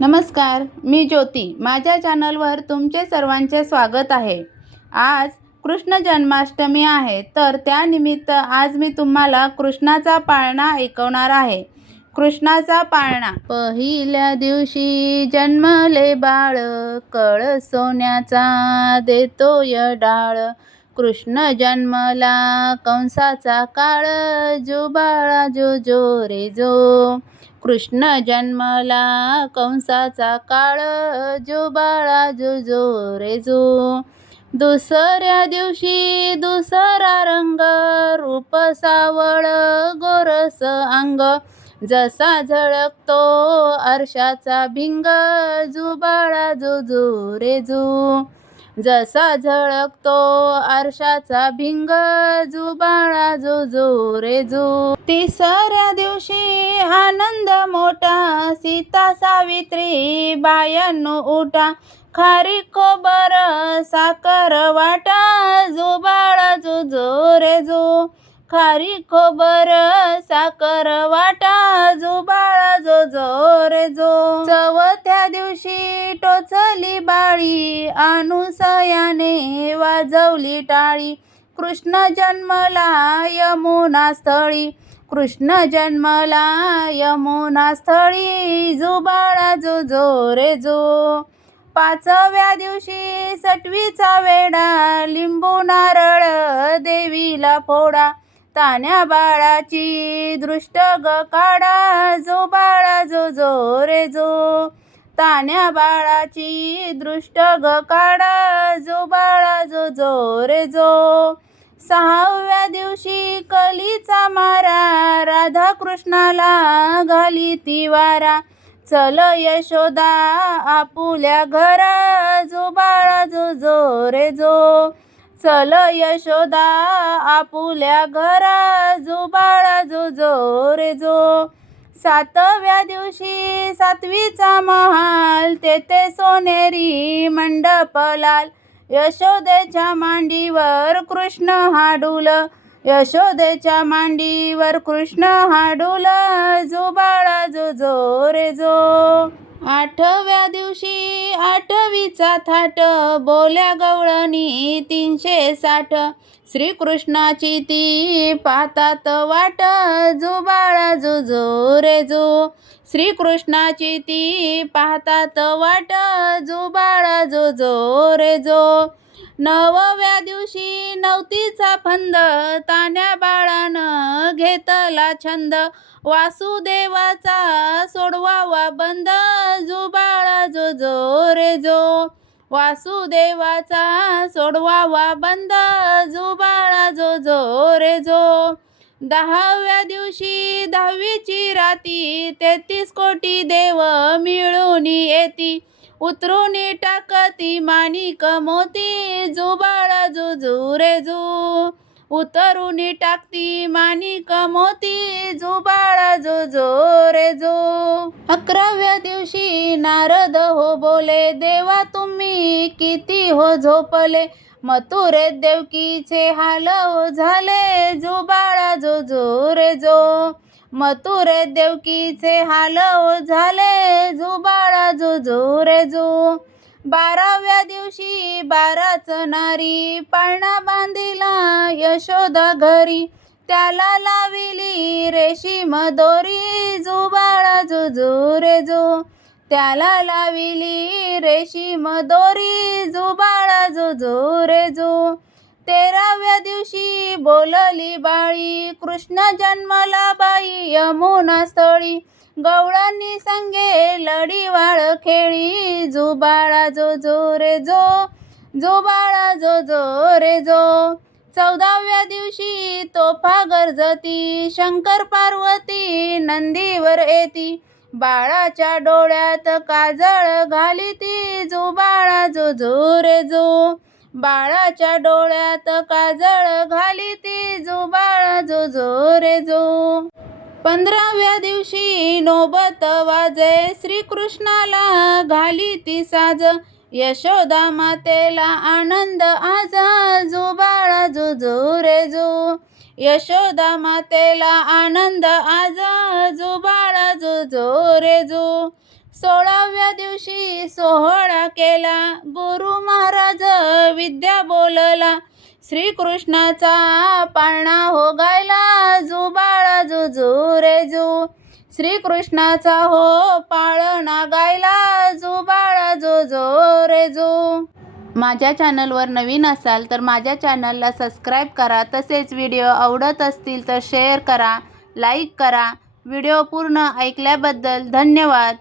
नमस्कार मी ज्योती. माझ्या चॅनलवर तुमचे सर्वांचे स्वागत आहे. आज कृष्ण जन्माष्टमी आहे तर त्यानिमित्त आज मी तुम्हाला कृष्णाचा पाळणा ऐकवणार आहे. कृष्णाचा पाळणा. पहिल्या दिवशी जन्मले बाळ कळ सोन्याचा देतोय डाळ. कृष्ण जन्मला कंसाचा काळ जो बाळा जो जो रे जो. कृष्ण जन्मला कंसाचा काळ जो बाळा जो जो रे जो. दुसऱ्या दिवशी दुसरा रंग रूप सावळ गोरस अंग. जसा झळकतो आरशाचा भिंग जो बाळा जो जो रे जो. जसा झळकतो आरशाचा भिंग जुबाळा जो जो रे जो. तिसऱ्या दिवशी आनंद मोठा सीता सावित्री बायांनो उठा. खारी खोबर साखर वाटा जुबाळा जो जो रे जो. खारी खोबर साखर वाटा जो जो वाचली बाळी अनुसयाने वाजवली टाळी. कृष्ण जन्मला यमुना स्थळी. कृष्ण जन्मला यमुना स्थळी. जो जो जो रे जो. पाचव्या दिवशी सटवीचा वेडा लिंबू नारळ देवीला फोडा. तान्या बाळाची दृष्ट ग काढा. जो बाळा जो जो रे जो. तान्या बाळाची दृष्ट ग काढा. जो बाळा जो जो रे जो. सहाव्या दिवशी कलीचा मारा. राधा कृष्णाला घाली ती वारा. चल यशोदा आपुल्या घरा. जो बाळा जो जो रे जो. चल यशोदा आपुल्या घरा. जो बाळा जो जो रे जो. सातव्या दिवशी सातवीचा महाल तेथे सोनेरी मंडप लाल यशोदेच्या मांडीवर कृष्ण हाडूल यशोदेच्या मांडीवर कृष्ण हाडूल. जुबाळा जो जो रे जो. आठव्या दिवशी आठवीचा थाट बोल्या गवळणी तीनशे साठ. श्रीकृष्णाची ती पातात वाट जुबाळा जुजो रे जो. श्रीकृष्णाची ती पाहतात वाट जुबाळा जुजो रे जो. नवव्या दिवशी नवतीचा फंद तान्या बाळानं घेतला छंद. वासुदेवाचा सोडवावा बंद जो बाळा जो जो रे जो. वासुदेवाचा सोडवावा बंद जो बाळा जो जो रे जो. दहाव्या दिवशी दहावीची राती तेहतीस कोटी देव मिळून येती. उतरून टाकती माणिक मोती जुबाळ जुजू जो जो रे उतरून टाकती माणिक मोती जुबाळा जो जो रे जो. अकराव्या दिवशी नारद हो बोले देवा तुम्ही किती हो झोपले? मथुरे देवकीचे हाल हो झाले जुबाळा जो जो रे जो. मथुरे देवकीचे हाल झाले जुबाळा जुजू रे जो. बाराव्या दिवशी बाराच नारी पाळणा बांधिला यशोदा घरी. त्याला लाविली रेशीम दोरी जुबाळा जुजू रे जो. त्याला लाविली रेशीम दोरी जुबाळा जुजू रे जो. तेराव्या दिवशी बोलली बाळी कृष्ण जन्मला बाई यमुना स्थळी. गवळांनी संगे लढीवाळ खेळी. जो बाळा जो जो रे जो जो बाळा जो जो रे जो. चौदाव्या दिवशी तोफा गरजती शंकर पार्वती नंदीवर येती. बाळाच्या डोळ्यात काजळ घाली ती जो बाळा जो जो रे जो. बाळाच्या डोळ्यात काजळ घाली ती जो बाळा जो जो रे जो. पंधराव्या दिवशी नोबत वाजे श्रीकृष्णाला घाली ती साज. यशोदा मातेला आनंद आज जो बाळा जो जो रे जो. यशोदा मातेला आनंद आज जो बाळा जो जो रे जो. सोळाव्या दिवशी सोहळा केला. गुरु महाराज विद्या बोलला. श्रीकृष्णाचा पाळणा हो गायला जुबाळा जुजू रे जू. श्रीकृष्णाचा हो पाळणा गायला जुबाळा जोजो रे जो. माझ्या चॅनलवर नवीन असाल तर माझ्या चॅनलला सबस्क्राईब करा. तसेच व्हिडिओ आवडत असतील तर शेअर करा लाईक करा. व्हिडिओ पूर्ण ऐकल्याबद्दल धन्यवाद.